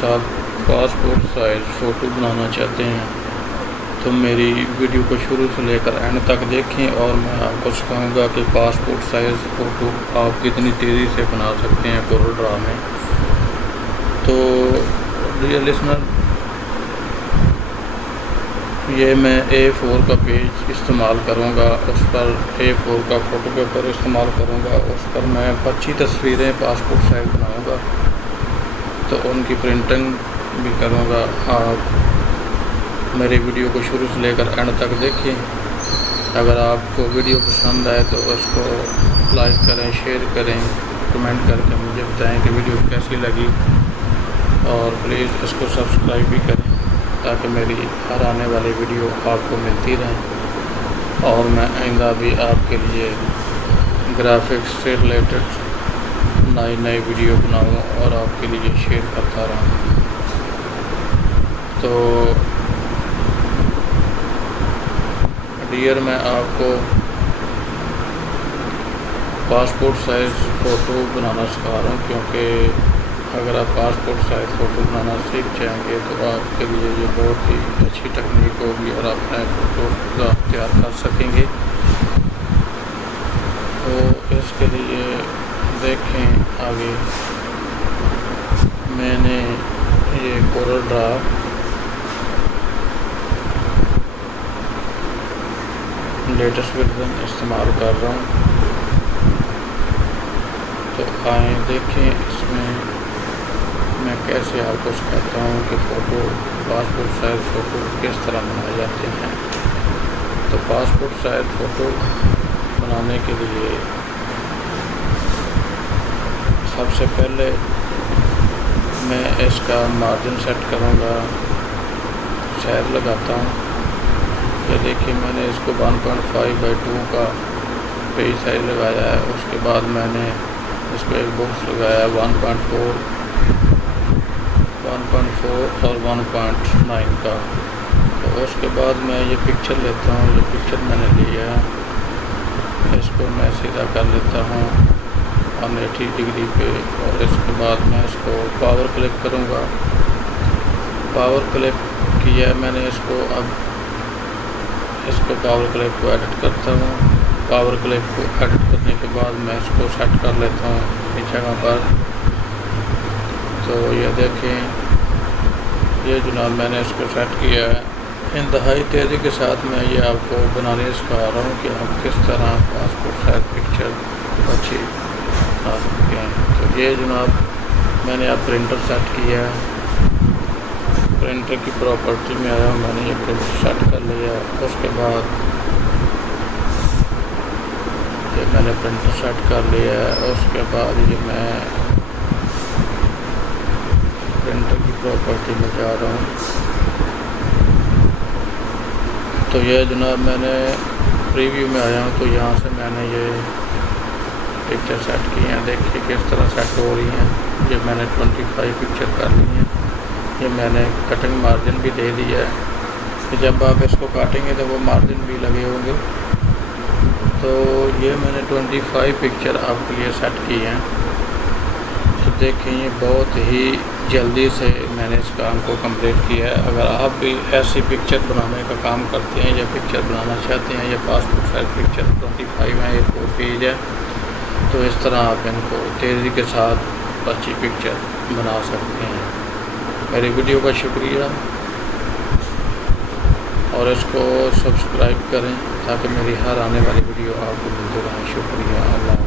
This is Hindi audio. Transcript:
साथ पासपोर्ट साइज़ फ़ोटो बनाना चाहते हैं तो मेरी वीडियो को शुरू से लेकर एंड तक देखें और मैं आपको सिखाऊंगा कि पासपोर्ट साइज़ फ़ोटो आप कितनी तेज़ी से बना सकते हैं कोरल ड्रा में। तो डियर लिसनर, ये मैं A4 का पेज इस्तेमाल करूँगा, उस पर A4 का फ़ोटो पेपर इस्तेमाल करूँगा, उस पर मैं 25 तस्वीरें पासपोर्ट साइज़ बनाऊँगा तो उनकी प्रिंटिंग भी करूँगा। आप मेरी वीडियो को शुरू से लेकर एंड तक देखें। अगर आपको वीडियो पसंद आए तो उसको लाइक करें, शेयर करें, कमेंट करके मुझे बताएं कि वीडियो कैसी लगी और प्लीज़ इसको सब्सक्राइब भी करें ताकि मेरी हर आने वाली वीडियो आपको मिलती रहे और मैं आइंदा भी आपके लिए ग्राफिक्स से रिलेटेड नई वीडियो बनाऊँ और आपके लिए शेयर करता रहूँ। तो डियर, मैं आपको पासपोर्ट साइज़ फ़ोटो बनाना सिखा रहा हूँ, क्योंकि अगर आप पासपोर्ट साइज़ फ़ोटो बनाना सीख जाएंगे तो आपके लिए ये बहुत ही अच्छी टेक्निक होगी और आप नए फ़ोटो तैयार कर सकेंगे। तो इसके लिए देखें आगे मैंने ये कोरल ड्रा लेटेस्ट वर्जन इस्तेमाल कर रहा हूँ। तो आए देखें इसमें मैं कैसे आपको सिखाता हूँ कि फ़ोटो पासपोर्ट साइज़ फ़ोटो किस तरह बनाए जाते हैं। तो पासपोर्ट साइज़ फ़ोटो बनाने के लिए सबसे पहले मैं इसका मार्जिन सेट करूँगा, शेयर लगाता हूँ। ये देखिए मैंने इसको 1.5/2 का पेज साइज़ लगाया है। उसके बाद मैंने इसको एक बॉक्स लगाया 1.4 और 1.9 का। तो उसके बाद मैं ये पिक्चर लेता हूँ, ये पिक्चर मैंने लिया है, इसको मैं सीधा कर लेता हूँ 180 डिग्री पे और इसके बाद मैं इसको पावर क्लिक करूँगा। पावर क्लिक किया मैंने इसको, अब इसको पावर क्लिक को एडिट करता हूँ। पावर क्लिक को एडिट करने के बाद मैं इसको सेट कर लेता हूँ इस जगह पर। तो ये देखें, ये जनाब मैंने इसको सेट किया है। इंतहाई तेज़ी के साथ मैं ये आपको बनाने सिखा रहा हूँ कि आप किस तरह पासपोर्ट साइज़ पिक्चर अच्छी बना सकते हैं। तो ये जनाब मैंने अब प्रिंटर सेट किया है। प्रिंटर की प्रॉपर्टी में आया, मैंने ये प्रिंटर सेट कर लिया। उसके बाद ये मैंने प्रिंटर सेट कर लिया है। उसके बाद ये मैं प्रिंटर की प्रॉपर्टी में जा रहा हूँ। तो ये जनाब मैंने प्रीव्यू में आया हूँ, तो यहाँ से मैंने ये पिक्चर सेट की हैं। देखिए किस तरह सेट हो रही हैं। ये मैंने 25 पिक्चर कर ली हैं। ये मैंने कटिंग मार्जिन भी दे दिया है कि जब आप इसको काटेंगे तो वो मार्जिन भी लगे होंगे। तो ये मैंने 25 पिक्चर आपके लिए सेट की हैं। तो देखें ये बहुत ही जल्दी से मैंने इस काम को कंप्लीट किया है। अगर आप भी ऐसी पिक्चर बनाने का काम करते हैं या पिक्चर बनाना चाहते हैं, या पासपोर्ट साइज़ पिक्चर 25 है, एक और पेज है, तो इस तरह आप इनको तेज़ी के साथ अच्छी पिक्चर बना सकते हैं। मेरी वीडियो का शुक्रिया और इसको सब्सक्राइब करें ताकि मेरी हर आने वाली वीडियो आपको मिलती रहे। शुक्रिया। अल्लाह।